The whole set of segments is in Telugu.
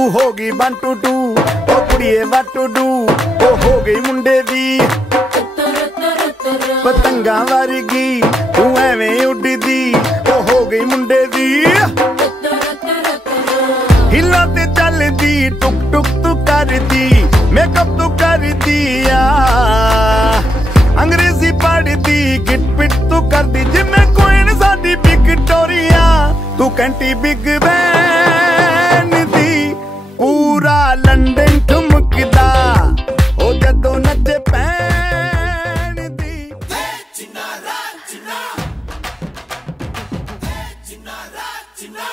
तू होगी 1 2 2 ओ कुड़िए what to do ओ हो गई मुंडे दी पतंगा वर्गी तू एवें उड़दी ओ हो गई मुंडे दी हिला ते चलदी टुक टुक तू करदी मेकअप तू करदी अंग्रेजी पढ़दी गिट पिट तू करदी जिम्मे कोई साडी विक्टोरिया तू कैंटी बिग बैन दी पूरा लंदन ठुमकदा ओ जदों नचे पैन दी चिन्ना राज चिन्ना चिन्ना राज चिन्ना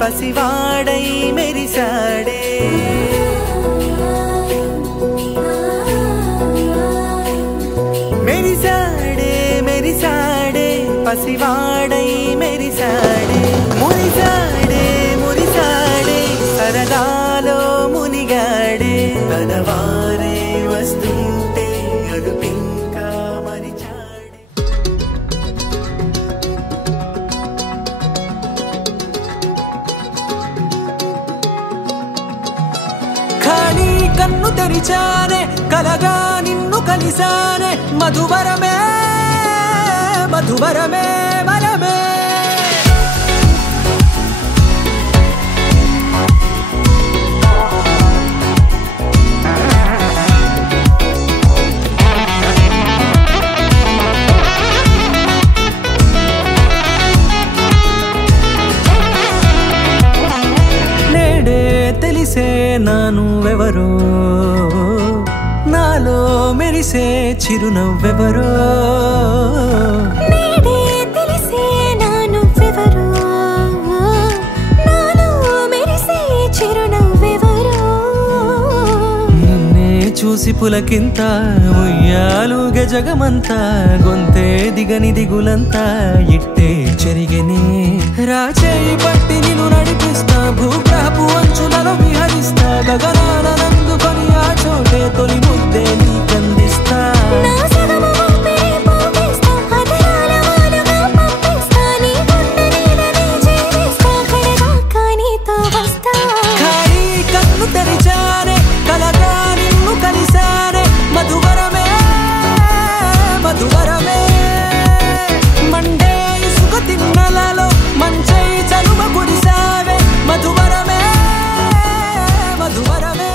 పసివాడై మెరిసాడే మెరిసాడే మెరిసాడే పసివాడై మెరిసాడే మురిసాడే మురిసాడే సరదాలో మునిగాడే తనవారే వస్తుంటే అదుపింకా మరిచాడే కన్ను తెరిచానే కలగా నిన్ను కలిసానే మధువరమే మధువరమే వరమే నేడే తెలిసే నానువెవరో నాలో మెరిసే చిరునవ్వెవరో నేడే తెలిసే నానువెవరో నాలో మెరిసే చిరునవ్వెవరో నిన్నే చూసి పులకింత ఉయ్యాలుగే జగమంతా గొంతే దిగని దిగులంతా ఇట్టే చెరిగెనే రాచేయి పట్టి నిన్ను నడిపిస్తా భూగ్రహపు అంచులలో విహరిస్తా గగనాన నందుకొని ఆ చోటే తొలి ముద్దే నీకందిస్తా కన్ను తెరిచానే కలగా నిన్ను కలిసానే మధువరమే మధువరమే మండే ఇసుక తిన్నలలో మంచై చలువ కురిసావే మధువరమే మధువరమే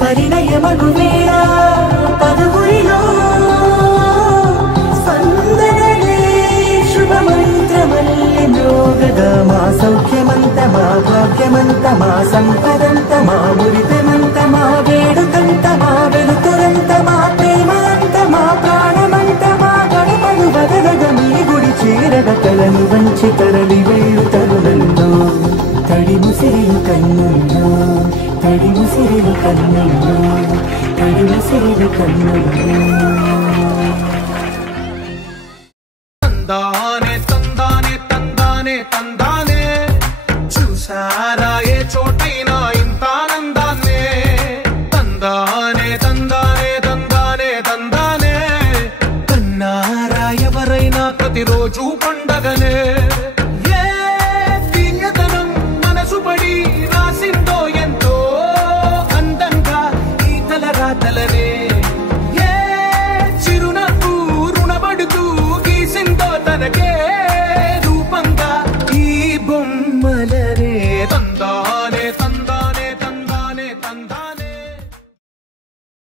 పరిణయమగువేళ పదవురిలో స్పందనలే శుభమంత్రమల్లి మ్రోగద మా సౌఖ్యమంత మా భాగ్యమంత మా సంపదంత మా మురితమంత మా వేడుకంత మా వెలుతురంత మా ప్రేమంత మా ప్రాణమంత మా గడపను వదలగ మీ గుడి చేరగ తలను వంచి తరలి వెళ్ళు తరుణంలో తడి ముసిరిలు కన్నుల్లో తడి ముసిరిలు కన్నుల్లో తడి ముసిరిలు కన్నుల్లో తందానే తందానే తందానే తందానే చూసారా ఏ చోటైనా ఇంత ఆనందాన్నే తందానే తందానే తందానే తందానే కన్నారా ఎవరైనా ప్రతిరోజు పండగనే రాసిందో ఎంతో అందంగా ఈ తలరాతలనే